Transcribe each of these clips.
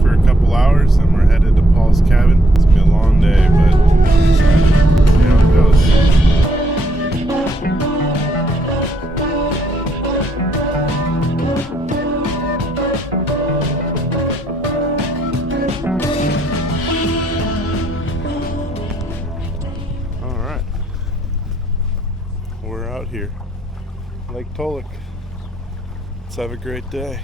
for a couple hours, then we're headed to Paul's cabin. It's gonna be a long day, but I'm excited. See how it goes. All right, we're out here, Lake Tolek. Let's have a great day.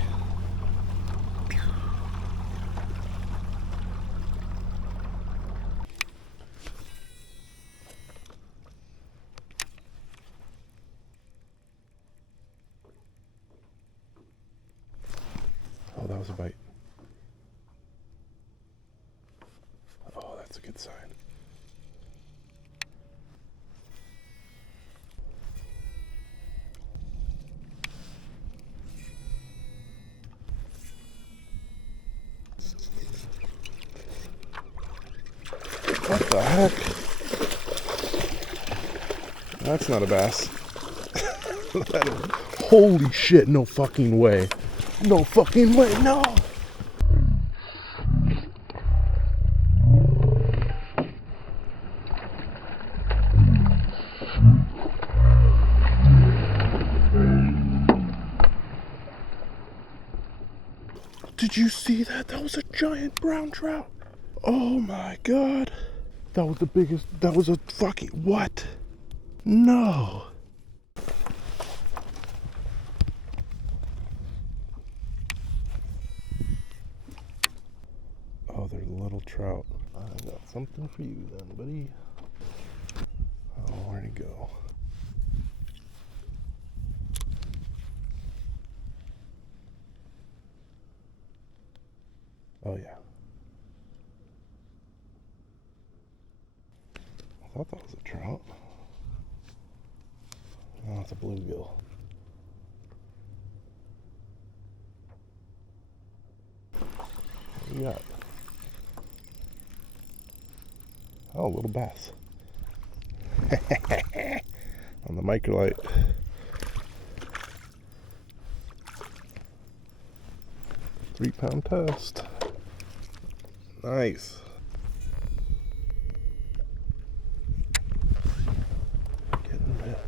Oh, that was a bite. Oh, that's a good sign. What the heck? That's not a bass. Holy shit, no fucking way. No fucking way, no! Did you see that? That was a giant brown trout. Oh my god. That was the biggest, that was a fucking, what? No. Oh, there's a little trout. I got something for you then, buddy. Oh, where'd he go? Oh yeah. I thought that was a trout. Oh, it's a bluegill. What do you got? Oh, a little bass. On the microlight. £3 test. Nice. Getting bit.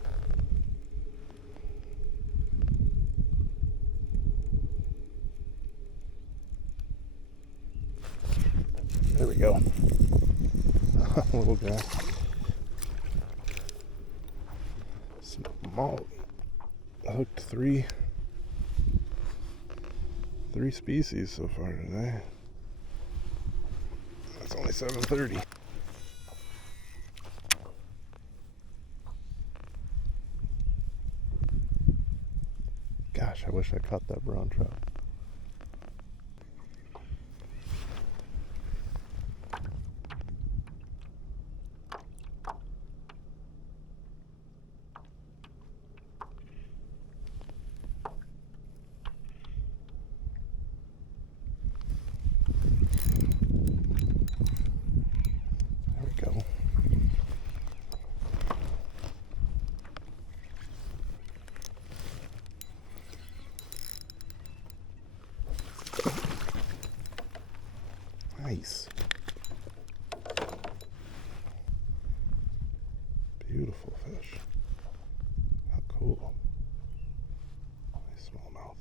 There we go. Little guy. Small. I hooked three species so far today. It's only 7:30. Gosh, I wish I caught that brown trout. Go. Nice. Beautiful fish. How cool. Nice smallmouth.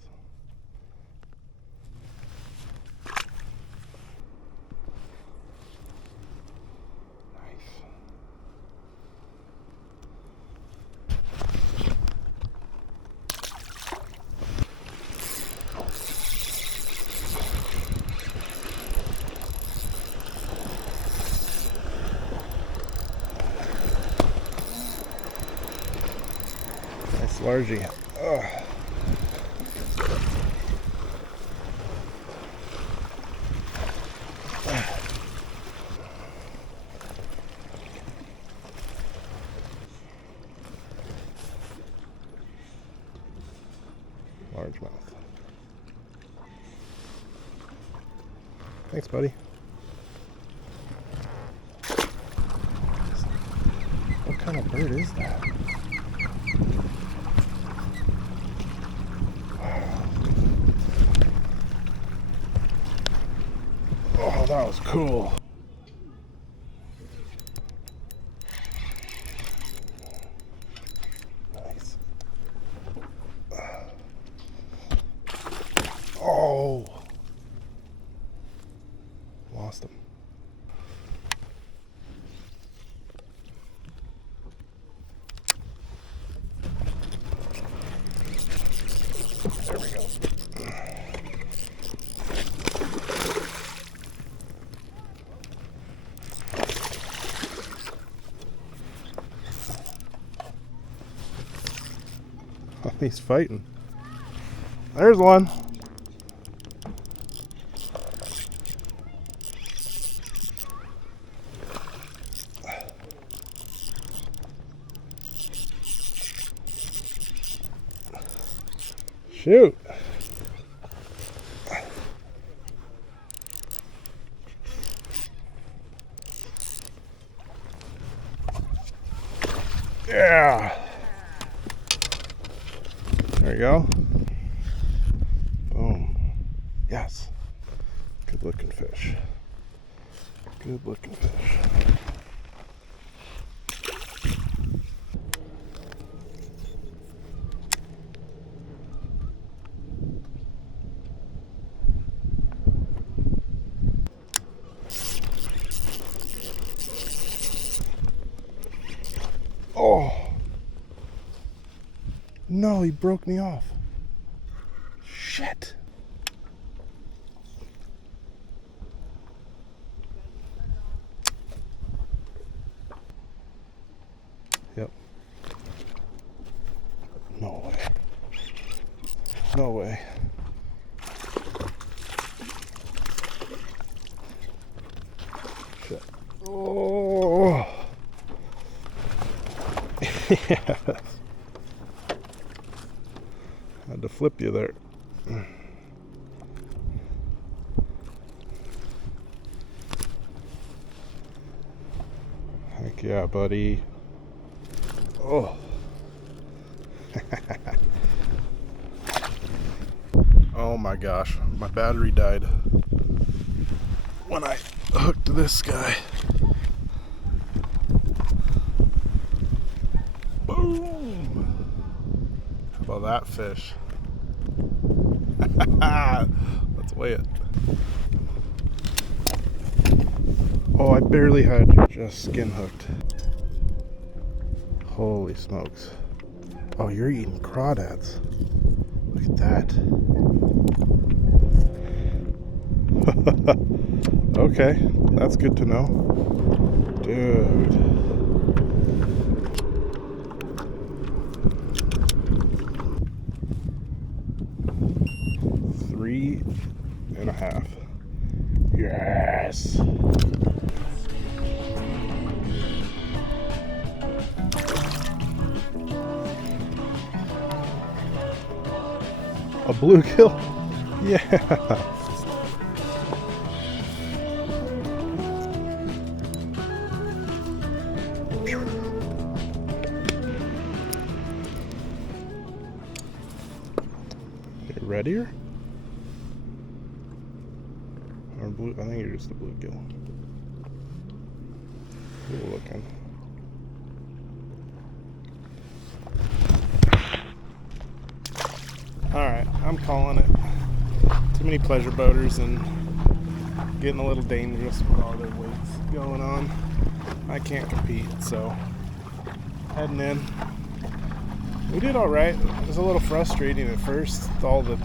Nice largie. Oh. Largemouth. Thanks, buddy. What kind of bird is that? that was cool. Nice. Oh. Lost him. There we go. He's fighting. There's one. Shoot. Yeah. There you go. Boom. Yes. Good looking fish. Good looking fish. Oh. No, he broke me off. Shit. Yep. No way. No way. Shit. Oh. Yes. Had to flip you there. Heck yeah, buddy. Oh. Oh my gosh, my battery died when I hooked this guy. Boom! How about that fish? Let's weigh it. Oh, I barely had you just skin hooked. Holy smokes. Oh, you're eating crawdads. Look at that. Okay, that's good to know. Dude. Three and a half. Yes. A bluegill? Yeah. Get readier? Or blue? I think you're just a bluegill. Cool looking. Alright, I'm calling it. Too many pleasure boaters and getting a little dangerous with all their weights going on. I can't compete, so heading in. We did alright. It was a little frustrating at first, all the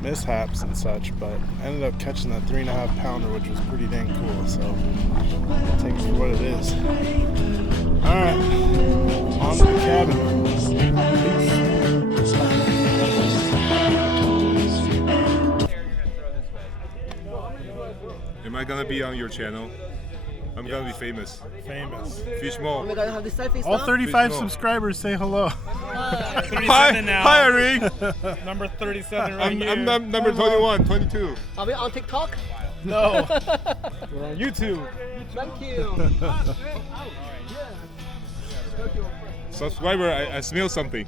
mishaps and such, but I ended up catching that 3.5 pounder, which was pretty dang cool, so I'll take it for what it is. Alright, on to the cabin. Peace. Am I gonna be on your channel? I'm gonna be famous. Famous. Fish more. We're gonna have this selfie All stuff. 35 Fish subscribers say hello. 37 now. Hi, Ring. Number 37 right I'm here. number 21, 22. Are we on TikTok? No. We're on YouTube. Thank you. Subscriber, I smell something.